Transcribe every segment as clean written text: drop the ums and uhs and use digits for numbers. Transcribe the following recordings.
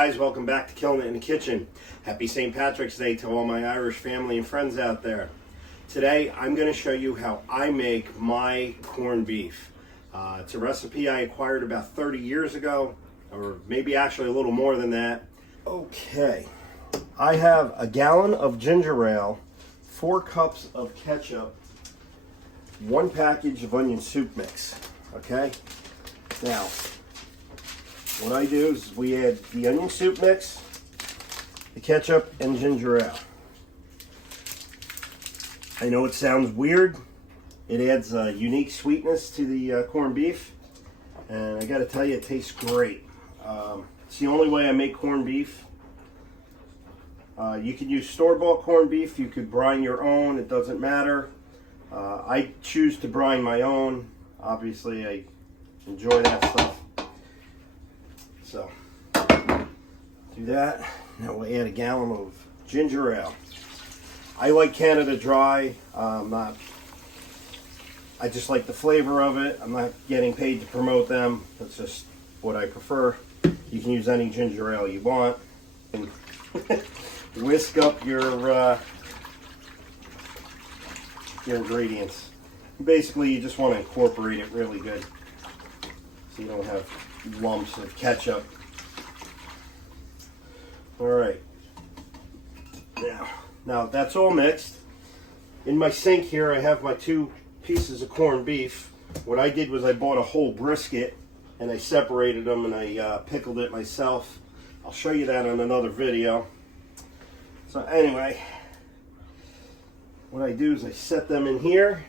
guys, welcome back to Killing It in the Kitchen. Happy St. Patrick's Day to all my Irish family and friends out there. Today I'm going to show you how I make my corned beef. It's a recipe I acquired about 30 years ago, or maybe actually a little more than that. Okay, I have a gallon of ginger ale, 4 cups of ketchup, 1 package of onion soup mix. Okay, now what I do is we add the onion soup mix, the ketchup, and ginger ale. I know it sounds weird. It adds a unique sweetness to the corned beef, and I got to tell you, it tastes great. It's the only way I make corned beef. You can use store-bought corned beef. You could brine your own. It doesn't matter. I choose to brine my own. Obviously, I enjoy that stuff. So, do that. Now we'll add a gallon of ginger ale. I like Canada Dry. I just like the flavor of it. I'm not getting paid to promote them. That's just what I prefer. You can use any ginger ale you want. And whisk up your ingredients. Basically, you just want to incorporate it really good, so you don't have lumps of ketchup. All right. Now that's all mixed. In my sink here, I have my 2 pieces of corned beef. What I did was I bought a whole brisket and I separated them and I pickled it myself. I'll show you that on another video. So anyway, what I do is I set them in here.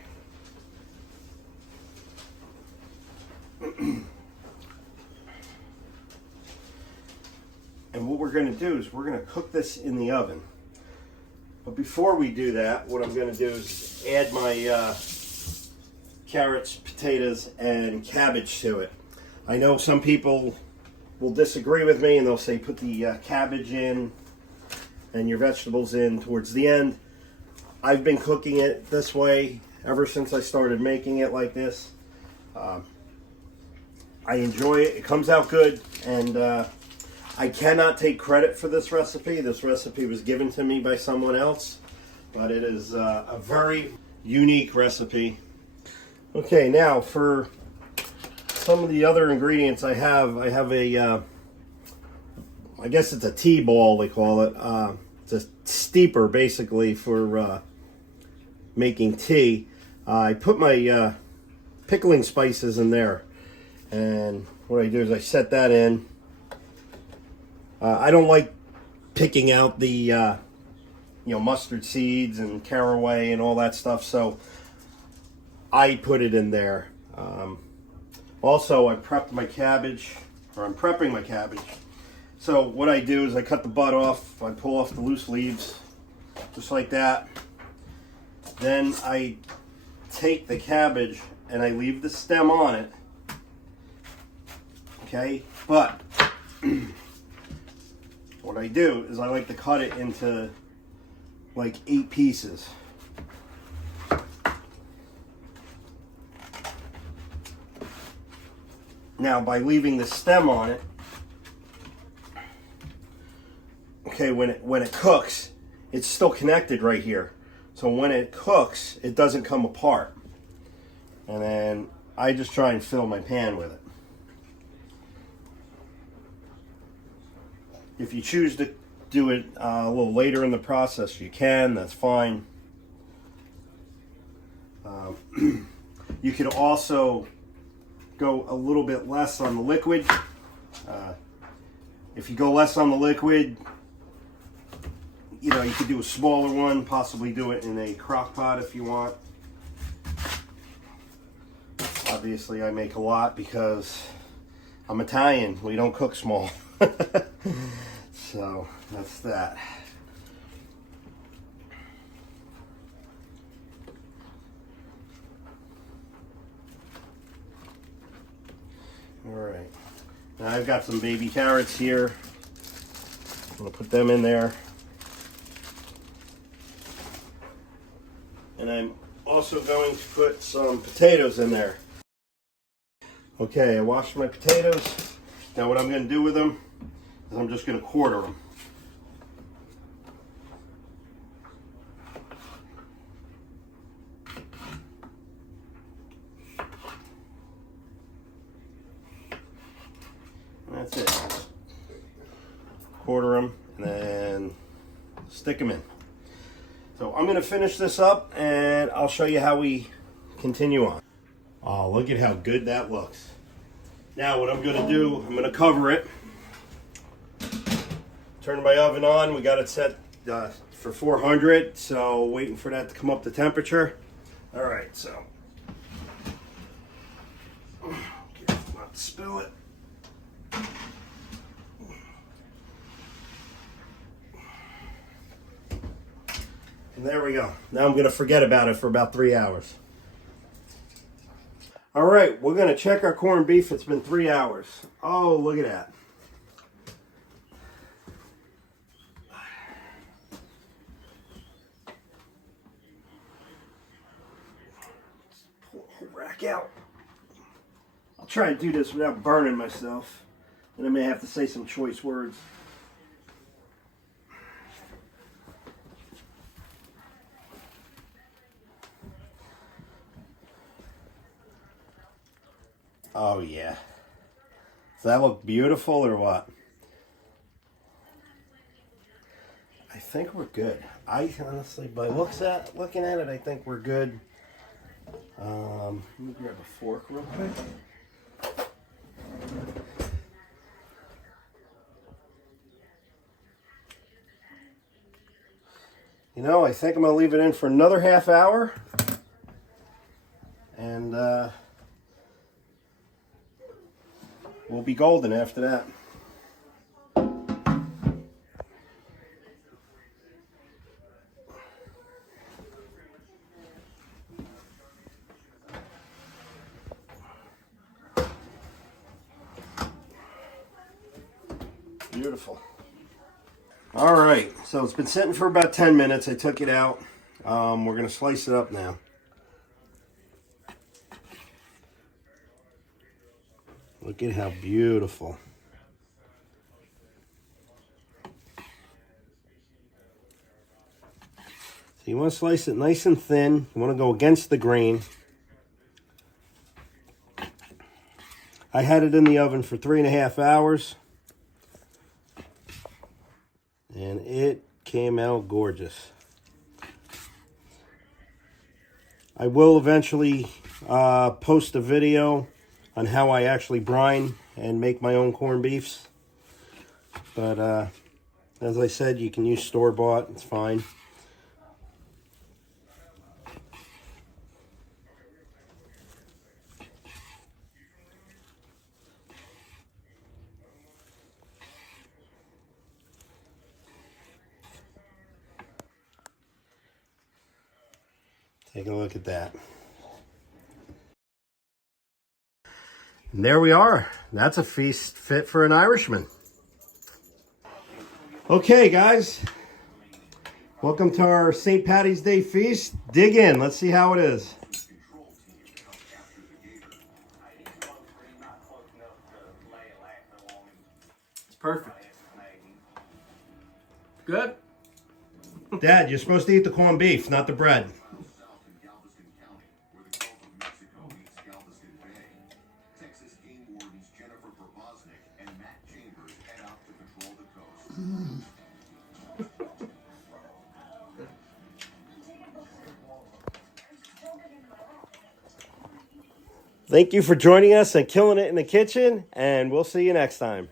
And what we're going to do is we're going to cook this in the oven. But before we do that, what I'm going to do is add my carrots, potatoes, and cabbage to it. I know some people will disagree with me and they'll say put the cabbage in and your vegetables in towards the end. I've been cooking it this way ever since I started making it like this. I enjoy it. It comes out good, and I cannot take credit for this recipe. This recipe was given to me by someone else, but it is a very unique recipe. Okay, now for some of the other ingredients I have a, I guess it's a tea ball they call it. It's a steeper basically for making tea. I put my pickling spices in there, and what I do is I set that in. I don't like picking out the mustard seeds and caraway and all that stuff, so I put it in there. Also, I prepped my cabbage, or I'm prepping my cabbage. So what I do is I cut the bud off, I pull off the loose leaves, just like that. Then I take the cabbage and I leave the stem on it. Okay, but what I do is I like to cut it into like 8 pieces. Now, by leaving the stem on it, okay, when it cooks, it's still connected right here. So when it cooks, it doesn't come apart. And then I just try and fill my pan with it. If you choose to do it a little later in the process, you can. That's fine. You could also go a little bit less on the liquid. If you go less on the liquid, you could do a smaller one, possibly do it in a crock pot if you want. Obviously, I make a lot because I'm Italian. We don't cook small. So that's that. All right. Now I've got some baby carrots here. I'm going to put them in there. And I'm also going to put some potatoes in there. Okay, I washed my potatoes. Now what I'm going to do with them I'm just going to quarter them. That's it. Quarter them and then stick them in. So I'm going to finish this up and I'll show you how we continue on. Oh, look at how good that looks. Now what I'm going to do, I'm going to cover it. Turn my oven on. We got it set for 400, so waiting for that to come up to temperature. All right, so careful not to spill it. And there we go. Now I'm going to forget about it for about 3 hours. All right, we're going to check our corned beef. It's been 3 hours. Oh, look at that. Pull the whole rack out. I'll try and do this without burning myself. And I may have to say some choice words. Oh yeah. Does that look beautiful or what? I think we're good. I honestly, by looking at it, I think we're good. Let me grab a fork real quick. You know, I think I'm gonna leave it in for another half hour. And we'll be golden after that. Beautiful. All right, so it's been sitting for about 10 minutes. I took it out. We're going to slice it up now. Look at how beautiful. So you want to slice it nice and thin. You want to go against the grain. I had it in the oven for 3.5 hours. And it came out gorgeous. I will eventually post a video on how I actually brine and make my own corned beefs. But as I said, you can use store-bought, it's fine. Take a look at that. And there we are. That's a feast fit for an Irishman. Okay, guys. Welcome to our St. Paddy's Day feast. Dig in. Let's see how it is. It's perfect. Good? Dad, you're supposed to eat the corned beef, not the bread. Thank you for joining us and killing it in the kitchen, and we'll see you next time.